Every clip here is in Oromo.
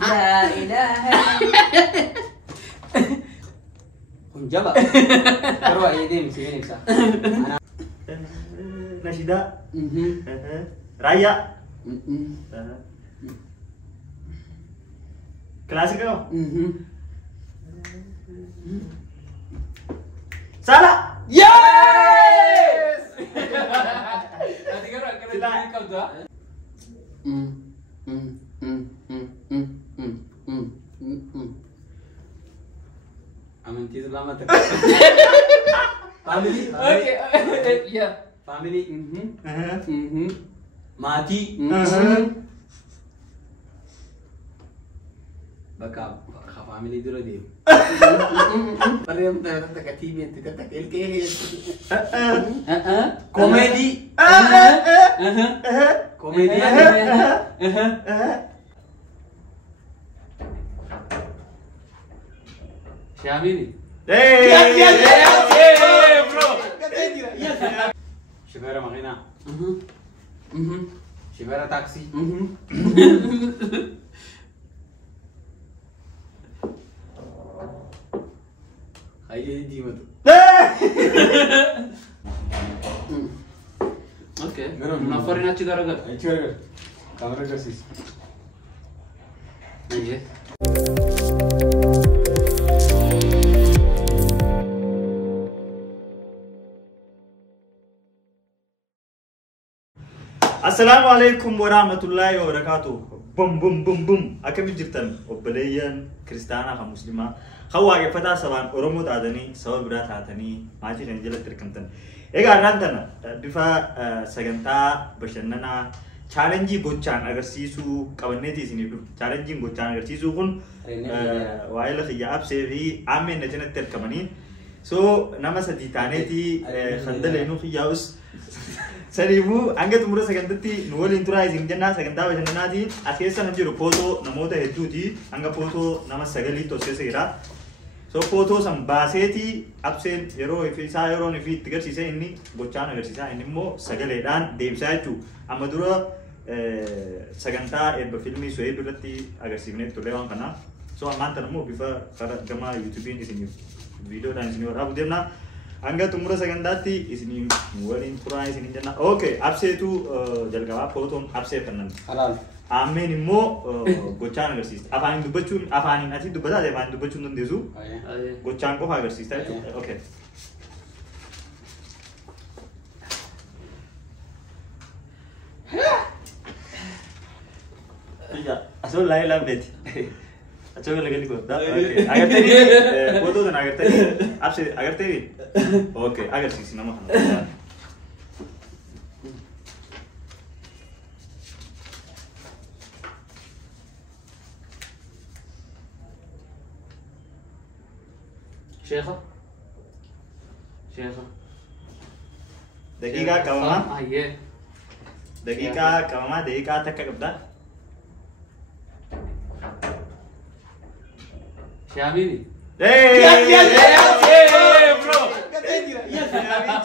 لا إله جبا روح يدي مسيني بس أنا نشيدة رايا كلاسيكو سالا يس Nanti kan kena kau tu. Amanti selamat. Family. Okay, ya. Family. Mati. Baka family dulu dia. Parem tak katibi tak LKH. Komedi. Komedi. Syamini. bro. Shibera makina. Shibera taksi. Ayo di mana? Okay. Nafarin aja gara-gara. Ayo kamera kasih. Iya. Assalamualaikum warahmatullahi wabarakatuh. Bum bum bum bum. Akam jirtan obboleeyyan kiristaanaa fi muslimaa khawaa fataa sabaan oromoo taatanii saba biraa taatanii maatii kan jalatti hirkamtan. Egaa har'aan tana bifa sagantaa bashannanaa chaalenjii gochaan agarsiisuu qabanneeti isiniif dhufu. Chaalenjiin gochaan agarsiisuu kun waa'ee lafa yaabsee fi ammeen najinatti hirkamanii so nama sadii taaneeti khandaleenuu xiyyaa'us Saribu, angkat umur sagantatti nu waliin turaa isin jennaa sagantaa bashannanaati as keessa kan jiru footoo namoota hedduuti hanga footoo nama sagalii tosseessa jira so footoo san baaseeti abseen yeroo isaa yeroon ifi itti agarsiise inni gochaan agarsiisa inni immoo sagaleedhaan deebisaa jechuu amma dura sagantaa eebba filmii su'ee duratti agarsiifnee turre waan kana so ammaan tan immoo bifa gama yuutuubiin isiniif viidiyoodhaan isinii waraabu deemna Angkat umur sagantatti isini waliin turaa isinin jenna. Okay, abseetu jalqabaa fotoon absee kannan. Halal. Ammeen immoo gochaan agarsiista. Afaan dubbachuun afaanin ati dubbataa afaan dubbachuun dandeessu. Gochaan qofa agarsiista jechuudha. Okay. Iya, asal lain lambet. Coba lagi nih dah. Oke. Agar tadi foto dan agar tadi absen agar tadi. Oke, agar sih nama kan. Syekha. Syekha. Dakika kawama. Iya. Dakika kawama, dakika tak kabda. Syamini. Bro.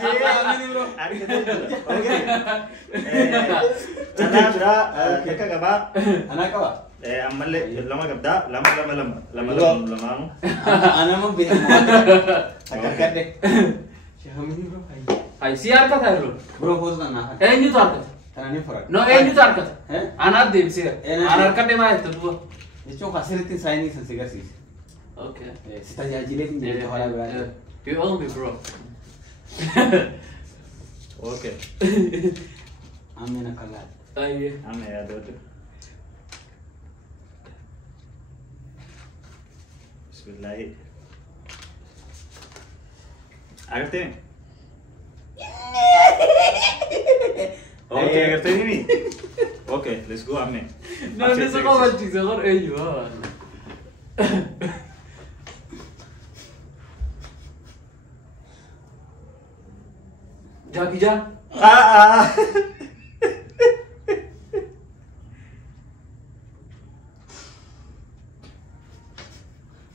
Syamini bro. Oke. Karena sudah dakika kaba. Anak apa? Amalle lama kabda, lama. Anak mau biar mau. Agak deh. Syamini bro. Hai, siar kata bro. Bro foto tanah. Ini tuh arka. Tanah ini forak. No, ini tuh arka. Anak dem siar. Anak Anak kan dem aja tuh. Itu fasilitas saya ini sensitif sih. Okay. Kita jajilin jadi hal berarti. You owe me, bro. Oke. Amin akalat. Iya. Ame ya tuh. Bismillah. Agar tadi. Oke, agar tadi nih. Oke, let's go Ame. No, no se cómo el chisador ellos. Jackie Chan.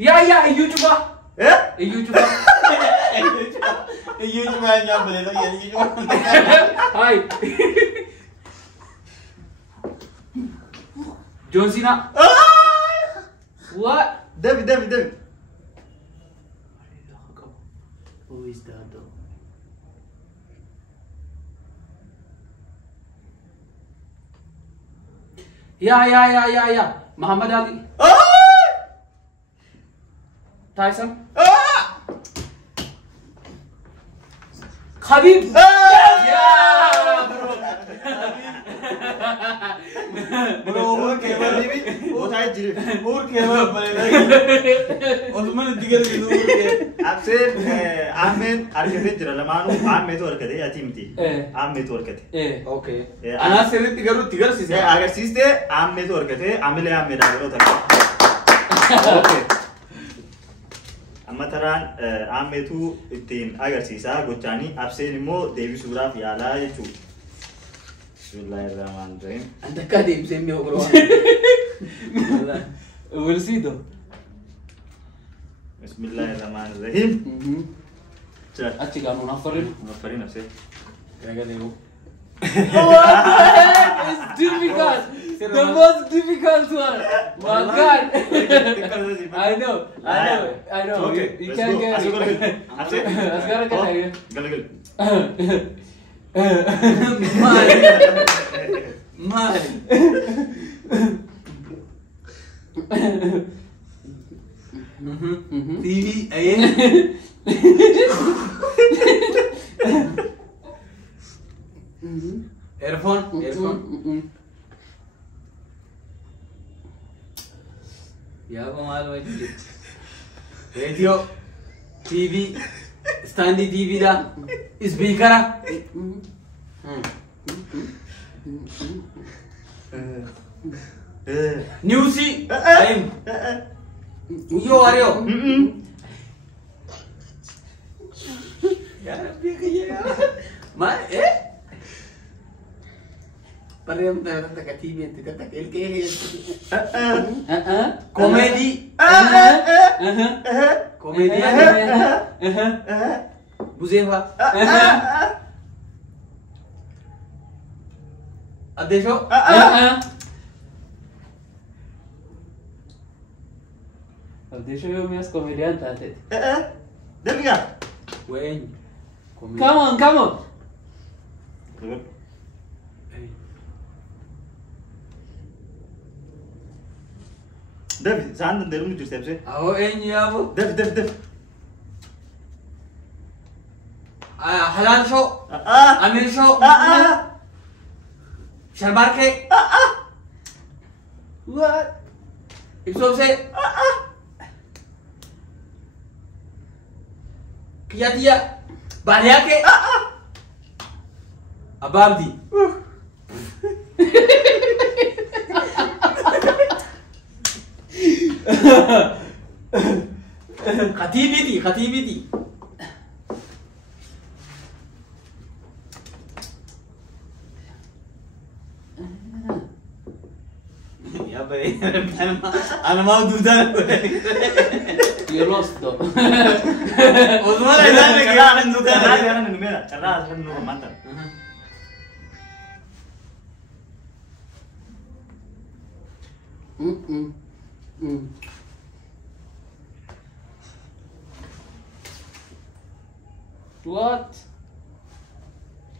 Ya, iyo juga. Iyo juga. Iyo cuma nyambel itu ya, iyo cuma. Hai. جون سينا. What? دبي. Who is that though? Yeah. Muhammad Ali. Tyson. Khabib. Yeah, bro. Bro, okay, what I did. Osman digal ke nur ke. आपसे आमेन आर्केटे जरा लमानो आमे तो आर्केटे या टीमती आमे तो आर्केटे Okay. Ana seri tigar sisi. अगर सीस्ते आमे तो आर्केटे आमेले आमे डालो था okay अम्मा तरह आमे तो इतने अगर सीसा गुच्चानी आपसे निमो देवी सूरा फियाला ये चू बिस्मिल्लाहिर्रहमानिर्रहीम Anda kadim semmi ogro. We'll see though. बिस्मिल्लाहिर्रहमानिर्रहीम चल अच्छी गानों ना फरिन. नफरी नफसे Kaga dego. It's difficult. The most difficult one. My God. I know. Okay, You can't get it. Asgara can I get? गलगल Mal. TV aye. Earphone. Ya kamal wajib. Radio, TV, standy TV da, speaker. Newsy, time. Yo Aryo. Ya Rabbi kaya. Ma Parem ta TV ta LK comedy. Comedian. Buzefa. Adesho. Deixa eu ver minhas comediantes até. دبيا When? Come on. دبي زعلنا نديرو جوست بس Aho ya bu. دب Halal show. Amir show. Shalbar ke. What? Ipsum se. Kiya. Balya ke. Ababdi. Khatibi di. Ya bhai, ana mau dudan. You lost though. Osman aidan ne kya ana dudan. انا نميرا ترى انه مانتا What?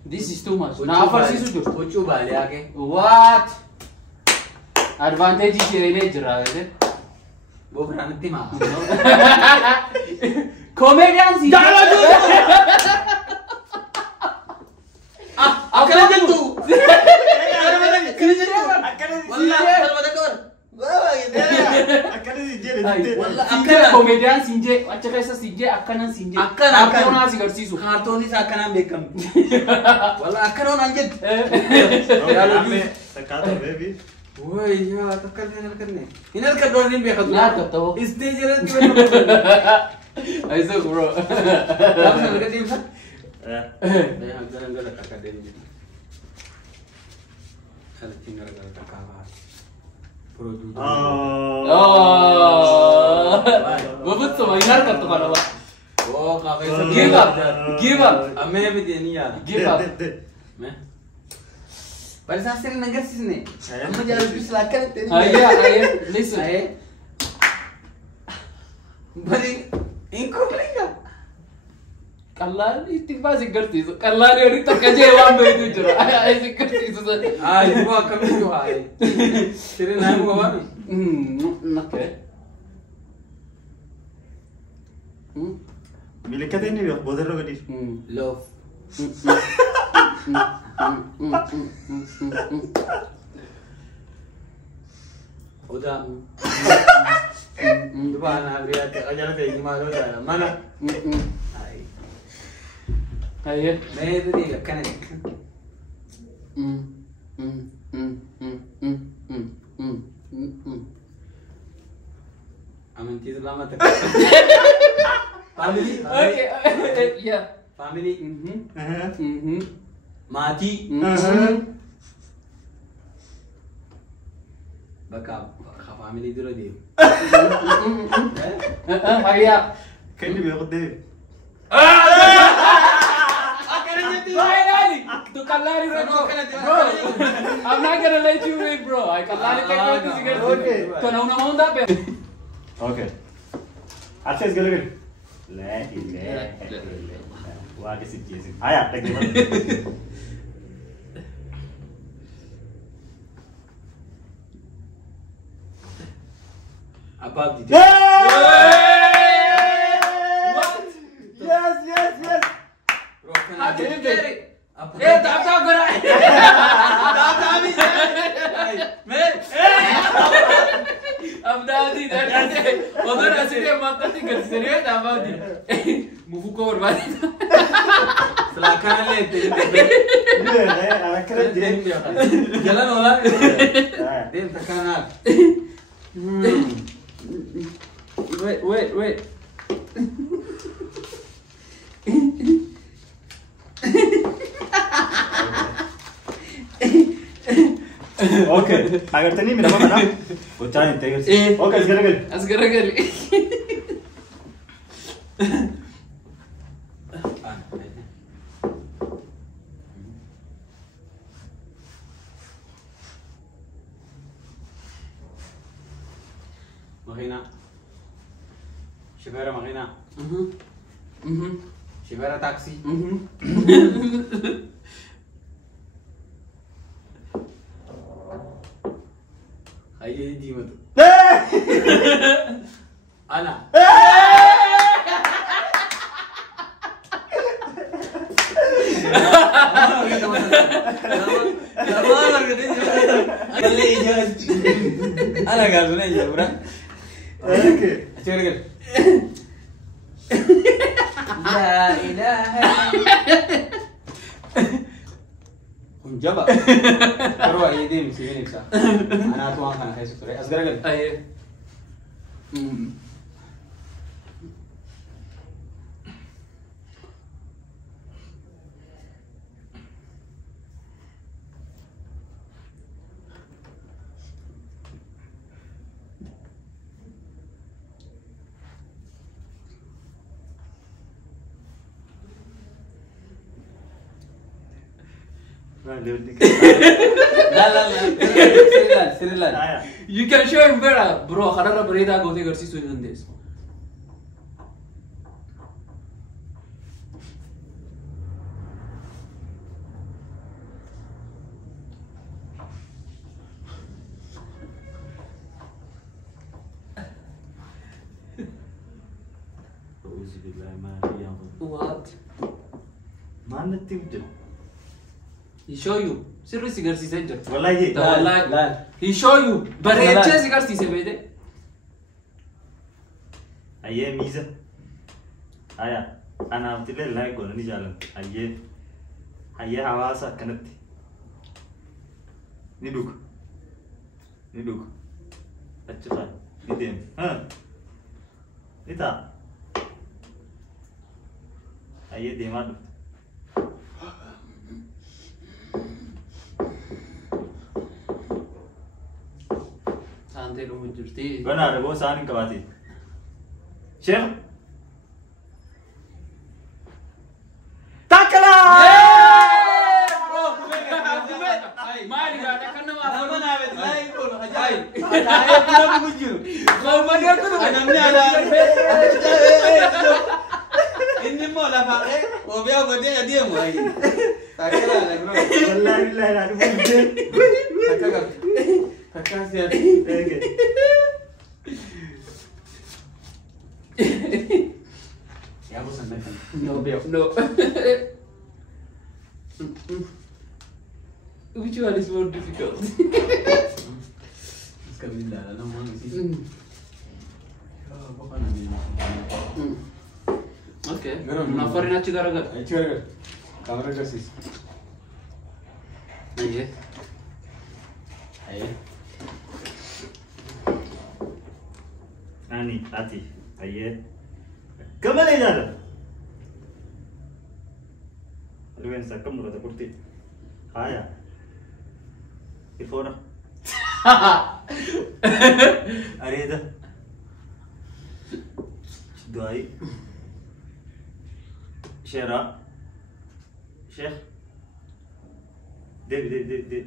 This is too much. Kuchu balya ke. What? Advantage is here, jira. Wo pranati ma. Comedians. Akala tu. Comedian sinje, acha kaisa sinje, akkanan sinje. Akkanan si garsiisu. Kartoni sa akkanan bekam. Walla akkanon anjed. يلا تكاتو بيبي Woi ya takkan hinal kan don nin bekatu. Nah, tahu. Stage रे tu. Aiso bro. Kamu nak dia bisa? ايه Gara-gara kakak dia ni. Kalau tinggal gara kakak apa? Produk. Babut sama ingat kan tuh kalau Oh, kakak itu. Give up. Ame भी देनी यार. Give up. मैं بس هسه نقصني أما جالس بس لكنت هيا listen أيه بري إنكم لينكا kallaan itti baasi garsiisu kallaan yooni takka jee waan beektu jira ayisi garsiisu san آه هو كم يجوا هاي ترى نعم هو وامي nakke Milikatee ni biar bodoh roga di. love udah coba anak lihat aja kayak gimana udah mana haya nah itu dia kan aman kita lama tak family okay yeah family mati baka family dulu dia haya Kan ni biar deh. finally tu kallaan irra bro I'm not gonna let you win bro I kallaan itti gootu si garsiisu Okay. kana una hunda pe Okay. Akses gala gala. Lah ilah. Wah kesip kesip. Ayah tak dia. above the what Yes yes yes. bro kan how can you get it apa tap kara man abdadi odor asile matati garsiisu tap abdi mufuko barbadi silakan lihat Ni anak keren dia je. jalan olah Ah. dia tekanan wait Okay. Agar tani mina mana? Ucain tegas. Okay gala gala. asgara gali makina shibera makina shibera taksi ayo di matu ana ana galu ne ya bura Okay. coba kan la ilaha hunjaba karo ayi deh misi ini bisa anak tuang kana kayak sore asgara kan ay Serilan. you can show him better bro harara bareda gote garsiisu hin dandeessu what Mana tim je? he show you sirri si garsiisee jira Wallahi. wallahi he show you bareechee si garsiise beede Aye miza. Aya. Ana amtile like gona ni jalan. Aye hawasa kanatti. Ni duk. Acha ni dem. Ita. Aye dema duk. saantee dhumu jirti Gona ada bos anin kabati. Chef. Takala! bro my Ada yang bujur. Mau mana tu? Anamnya ada. Ini mau lah pakai. Oh biar berdua dia mau lagi. Tak kira lah bro. Wallahi billahi la bujur. Kakak siap. Ya aku sampaikan. No, no. Which one is more difficult? Bismillah, lah nama sih. Apa kan namanya? Okay. Nafarin aja gara-gara. Ayo, kamera kasih. Iya. Ayo. Nani, Ati, aye. Kembali jalan. Lu yang sakam lu kata kurti. Aya. Ifona. Are dah. Doai. Syera. Syekh. Deb.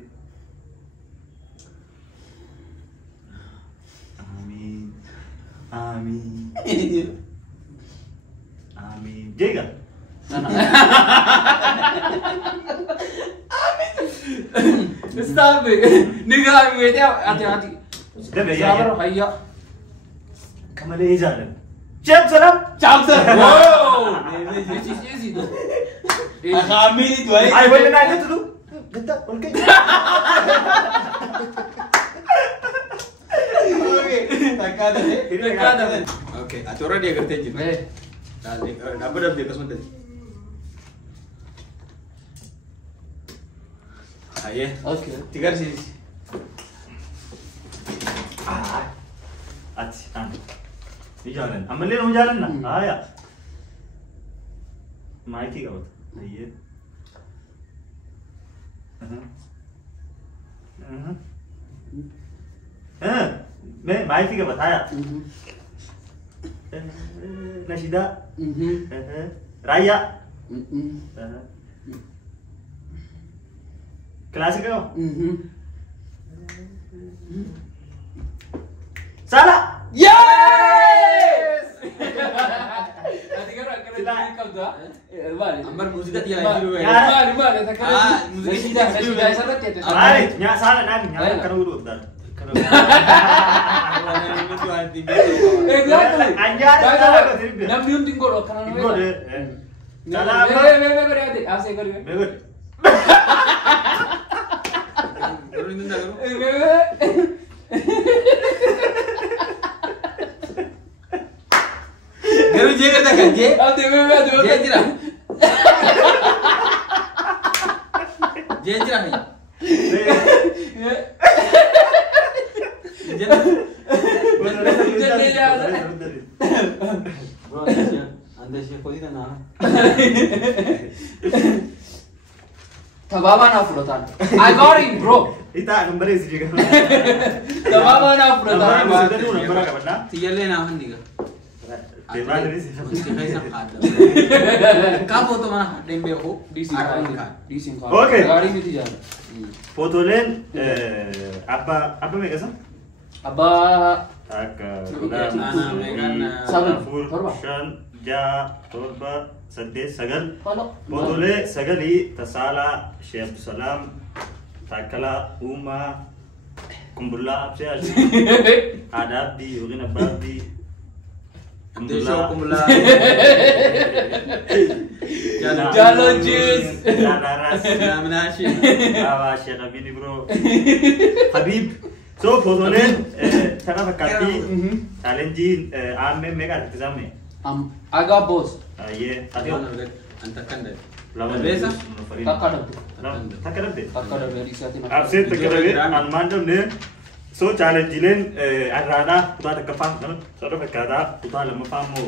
Amin. Amin. Jaga. Stop it. Nigga, I'm waiting. Hati-hati. Sudah ya. Sabar, hayya. Kembali jalan. Cep salam. Chapter. Wow. This is easy though. Kami itu aja. Ayo boleh nanya dulu. Bentar, oke. Oke, takkan deh. Takkan. Oke, aturan dia kerja je. Apa dah dia kesemutan? Ayo. Okay. Tiga sini. Ati, ini jalan. Amalin mau jalan lah. Aya. Maiki kau. Iya. मैं माइकी का बताया नशीदा राया क्लासिक साला Yes! Nanti kan kau dah. Balik. Ambar musik dia lagi dulu. Balik. Musik Sudah sangat ya. Balik, nyak salah nang, nyak karo dulu bentar. Itu hati Anjar. Nam diun tinggal loh karena Tinggal deh. Salah apa? Ada. Asal kau. Begut. Baru minta baru. Garu jaga tak kan je? Ada. Je tidak. Je tidak ni. Je. Bro, anda siapa di sana? Tababa na flotan. I got it, bro. Ita number is juga. Tababa na flotan. Sudah dulu number apa benar? Tiada nama ni ke? Dewan ini sih. Mesti kaisa ada. Kamu tu mana dembe ho? Di sini. Oke. Gari mesti jalan. Foto len apa mereka sah? Aba Shan ja torba sadde sagal Kalau Potole sagali tasala Syekh Salam takala uma kumbulla abse adab di yugina babi Desho kumula. Jalan jus. Jalaras Naminashi. Bawa Syekh Habib bro Habib so potole tara fakati challenge amme mega exam Aga bos. ye Adio adio antakan deh. lawan Besa? takkan Takkan dari siapa? आपसे तकरगे अनुमानजम ने सो चैलेंज जिलेन अरादा पुता तकफान न सरो फकादा पुता लम फामो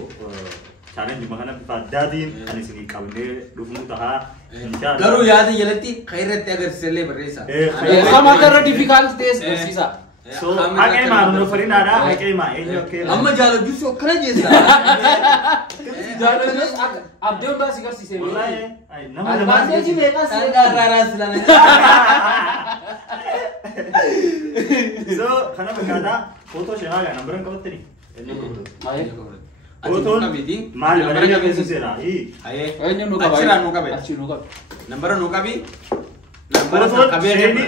चैलेंज महना फादादीन अनिसनी कावले दुफनु तहा इंशाल्लाह Garu yaad yelati khairat agar sele beresa. Sama cara difficult test bersisa. so आगे मारनो फरीना ना आगे मा ये okay Amma jalo juso kena jesa. Jalan terus abdul bahas sikar sisi. wallahi ay nama Advance sih mereka sih. Tanda raras lana. So kana bakada photo shena number ka battani. Aye. Photo mal bana ka sera. Aye. Aye no ka Achira no ka be. Achira no ka. Number no ka bi. Photo sheni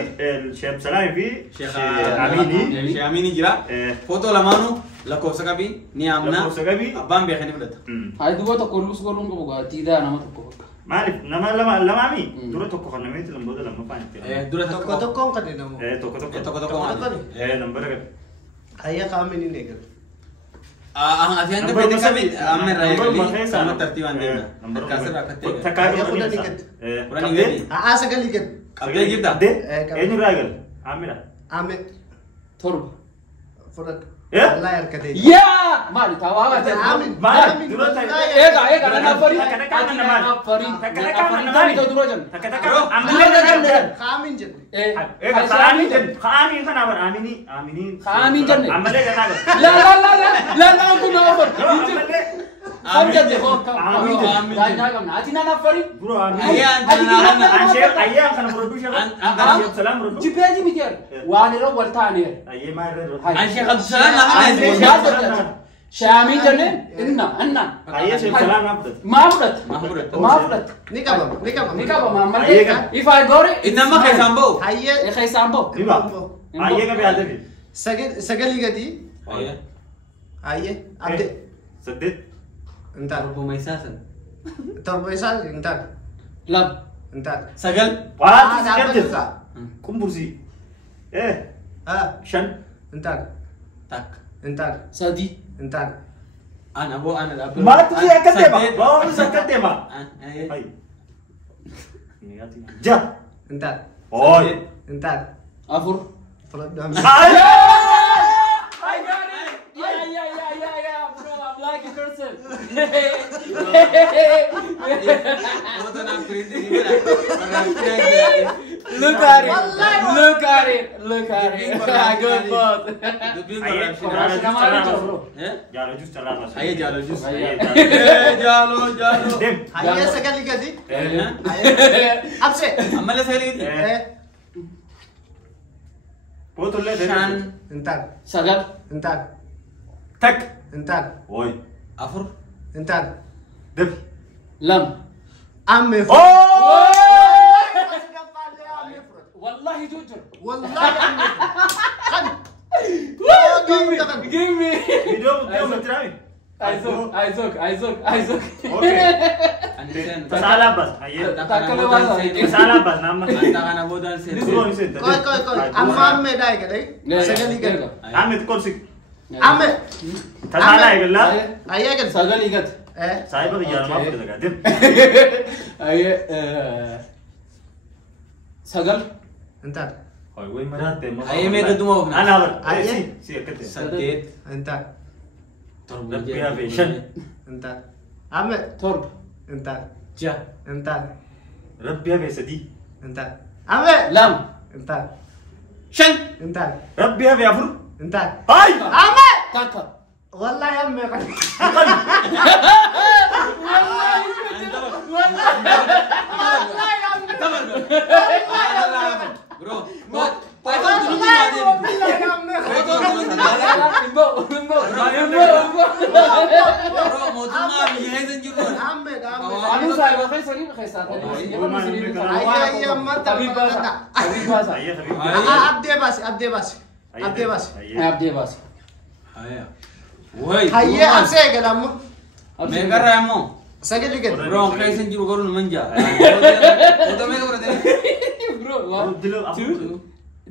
Sheikh Salah fi Sheikh Amini jira. Photo lamanu lakofsa ka bi ni amna. Abban be khani budata. Aye duwa to kolus kolun ko buga tida na mata ko. Marif nama lama ami dura tokko kana meti lamboda lama paanti. Dura tokko kan dinamo. Tokko number ka. Ayya kami ni negar. Asian Number ka bi amme number sama tertiban dena. Number Kasar akatte. Ayya kuda nikat. Kurang ingin. Asa kali kat. Abde girda. Enu ragal. Amira. Ame. Torba. Furat. Yeah? Allah yarkade. Ya, mari tawaga ta. Amin. Mari dura ta. Ega na fari. Takataka na mari. Fari. Takataka na mari. Ito durojan. Takataka. Khamin jan. Ega khamin jan. Khamin kana bar amini. Khamin jan. Amale kana bar. La aku na over. Anja de ho ka. Amin. Dai kam na tina na fari. Bro amin. Ayah kana producer. An salam producer. Jipeji mikir. Wani ro waltani. Ayye mari. Syekh Abdul Salam lah. Syami jane. Inna. Ayye Syekh Salam abd. Mahmudat. Nikaba Muhammad. If I got it, Inna ma kay sambo. Ayya. khay sambo. Riba. Ayye ka be adabi. Sagali gadi. Ayah. Ayya. Abde. Saddit. Entar. Rupo maisasan. Torbo isa entar. Lam. Entar. Sagal. Wah, dapat saddit. juga. Kumbursi. Shan. Entar. Tak. Entar. Sadi. Entar. Ana apa? Ma tu ya kate ba. Ba mu sakate ba. Ayah. Ay. Ini ati. Ja. Entar. Oy. Entar. Afur. Furat dam. Ay. I got it. Yeah, bro. I'm like a person. Foto nak print gimana? Look at it. Good boss. Bro. Jalo jus chala mas. Ayah jalo jus. Jalo. Dem. Ayya sagali gadi. Ayah. Abse. Amal saya lagi. Foto le Shan. Entar. Sagal. Entar. Tak. Entar. Oy. Afur. Entar. Dem. Lam. Amme. Oh! Wallahi jujur. Wallahi amme. Kan. Give me. Video matrami. Isaac. Okay. Pasala bas. Ayye. Pasala bas nama. Tangan abu dan sel. Duro ni sen. Koi. Amma amme dai kadai. Sagali gadi. Amit korsi. Amme. Tasala igalla. Ayya gadi. Sagal igat. Sahiba ki jana maaf kar daga. Dem. Sagal. Entar. Oy woi marat te. Ayah mega duma. Ana bar. Ayye. Si akate. Sadit. Entar. Rabbiya be shan. Entar. Amme. Torb. Entar. Ja. Entar. Rabbiya be sadi. Entar. Amme. Lam. Entar. Shan. Entar. Rabbiya be afur. Entar. Ay. Amme. Kaka. Wallahi amme kan. Bro.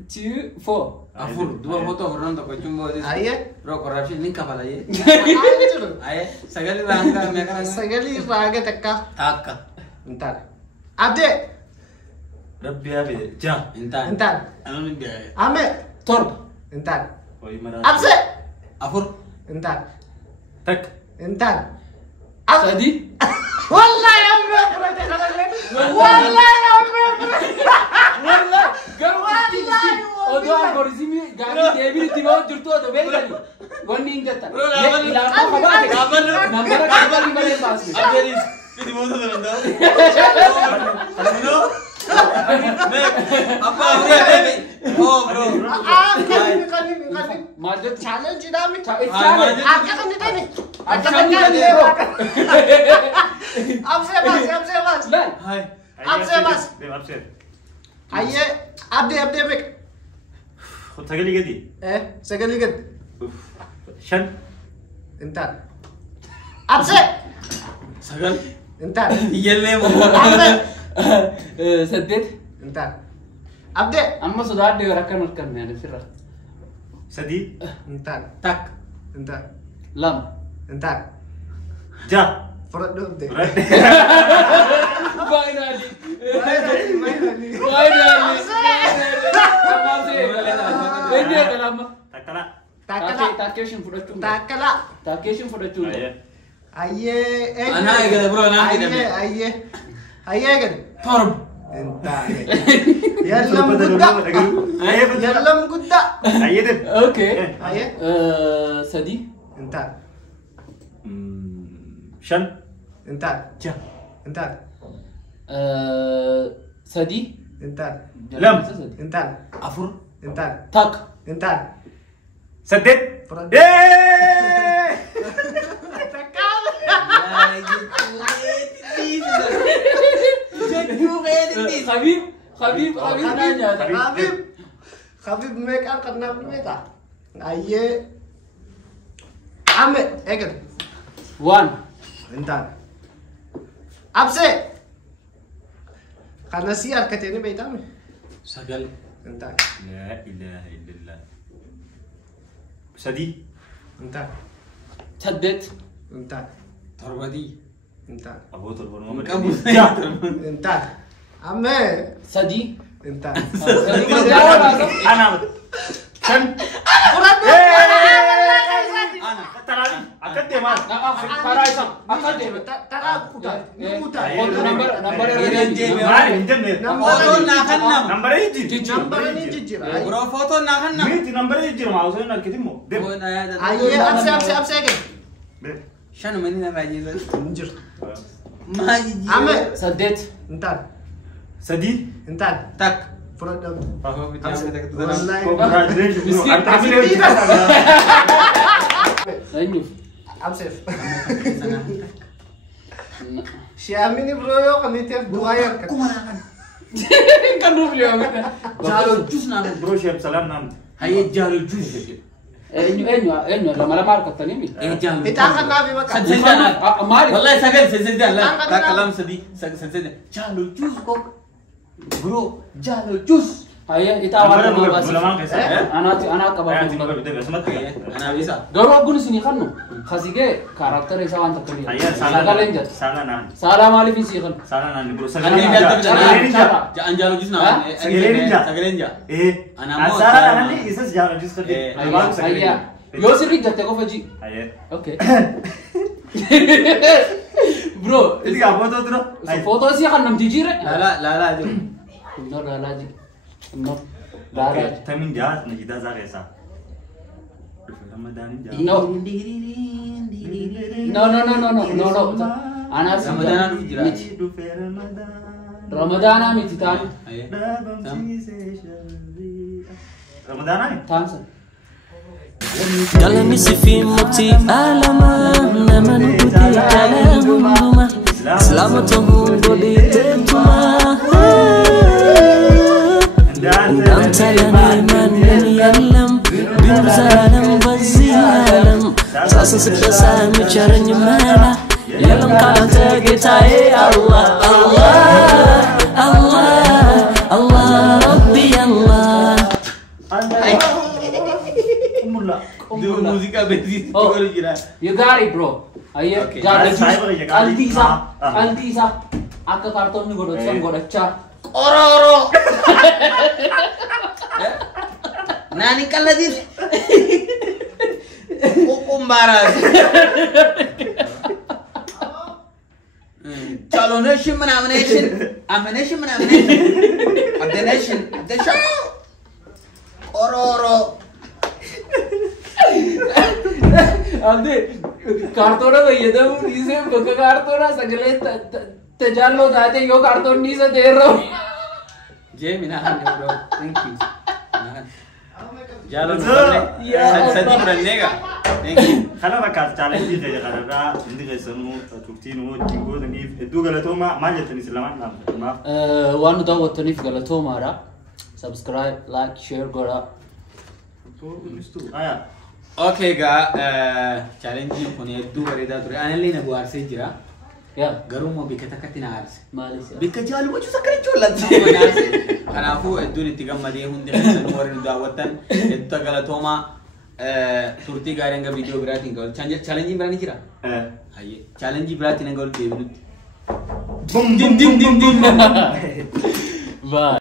Two, four. Afur, dua foto orang tak cuma di. Bro, corruption ni kapal aja. Ayah, sekali rangka mereka. Sagali raga takka. Taka. Entar. Abde. Rabbiya be ja. Intan. Entar. Anu ni dia. Ame. Torb. Entar. Oy marat. Abse. Afur. Entar. Tak. Entar. Sadi. Wallahi amme. Wallahi amme. Wallahi. Odo algoritmi gani devi ti ho giurto do vedi one ingata Number kabal ni bale pass. Abderis. Pidi moto dah anda. Apa baby? Oh bro. Kali. Majid. Challenge dami. Challenge. Agak kan ditanya. Agak kan Challenge ditanya. bro. Abse mas. Lan. Hai. Abse mas. Abse. Aye, abde mek. خد سجلي جدي. Sekali gad. شن. Entar. Abse. Sagal. Entar. Yelle mo. Abse. سدد. Entar. Abde. أما صداع دي وركن وركن يعني فرق. سدي. Entar. Tak. Entar. لام. Entar. جا. Perut dulu deh. Finally. Finally. Ini kalama. تكلا. Takala. Takeshin fudachun. Takala. Takeshin fudachun. Aye. Ana gada bro ana gada. Aye gad. Torb. Entar. Yallam gudda. Yallam gudda. أيدي. Okay. Aye. Sadi. Entar. شن. Entar. جا. Entar. Sadi. Entar. لم. Entar. Afur. Entar. Tak. Entar. سدد. Perut. Habib nanya. Habib make up karena mereka. Aye. Ame, egan. One. Entar. Abse. Karena siar katanya beta me. Sagal. Entar. لا إله إلا الله. سدي. Entar. سدد. Entar. Torbadi. Entar. أبو تربون ما Kamu بدي. saya. Entar. Ame. Sadi. Entar. Sadi kau jawab apa? أنا. شن. Kurang Ana. ترى أكيد يا مان. Karaisa. Akan deh. Tara udah. Udah. Foto number نمبر Number يجي. Number ini jujur. Bro foto nak kan nak. ميت نمبر يجي ما أوصلنا الكتيمو. Oh na. Aye, abse egan. Shano mani na baji zan. Jujur. Maji. Ame. Suddet. Entar. سدي. Entar. Tak. Perut dong. Oh, Abse. kita Wallahi. Congratulations. Miskin. أنت عامل Ayo. Abse. Si Amin ini bro yo kami tiap dua ya. Kan dulu ya kan. Jalo jus na. برو شيب سلام نام. Haye jalo jus. Enyo lama kata ni. Jalo. Kita akan nabi maka. Sajida na. Mari. Wallahi sagal sajida la. Angkat Tak na. kalam sadi. Sajida. Jalo jus kok. Bro, jalo jus. Ayo kita awal نمبر basi. بولا ما كسر. Anak أنا kabah. تقول بدي بس ما تقول. Ana bisa. Garo gun sini kan no. Khasige karakter isa wan takri. أيه Sagalenja. سالا نام. Salam alif isi kan. سالا نام برو Ana سالا ninja tapi نام. jangan jalo jus na. Sagalenja. إيه. أنا أنا مو سالا سالا. نام دي إيش جانا جيس كده. Ayya. Yo sirri jatte ko faji. أيه. Okay. Bro, إنتي كابو تو ترى. foto sih kan nam jijire. La jo. No lalaji. No. Lalaji. تمين جاز نجدا زاريسا. رمضان جاز. No. Ana Ramadan aku jira. Ramadana miti tan. Aye. رمضان هاي. Tansa. Dalam isi moti alaman naman putih dalam rumah selamat tunggu di tempat dan talan iman yalam bin zalam bazilam sasa sekasa mencarinya mana yalam kata kita Allah Rabbi Allah. Itu musika bezi. Oh. Kalau kira. You got it, bro. Aye, Okay. got it. Saya boleh jaga. Altisa. Akka karton ni godacha. Oro. Nani kaladin. Kukumbara. Chalo nation mana nation. Amination mana nation. Abde nation. Abde show. Oro. Abde kartona भैया तो इसे बका kartona सगले तजालो दाते यो karton नहीं से दे रहा हूँ جيمي نحن برو ثانك يو جالو يا سدي برنيغا ثانك يو خلا بكات challenge دي غير عندي غير سنو توكتينو تيغو نيف ادو غلطوما ما جتني سلمان ما وانو دعوة تنيف غلطوما را سبسكرايب لايك شير غورا اوكي غا challenge يكون يدو غريدا تري انا اللي نبو ارسي جرا يا غرومو بكتكتنا ارس ماليسيا بك جالو وجو سكري جولت انا فو الدنيا تجمدي هندي خسن ورن دعوتن ادو غلطوما turtii gaariin ga video biraatiin gaul challenge biraan jira ayye challenge biraatiin gaul deebinutti bum bum bum bum Bye.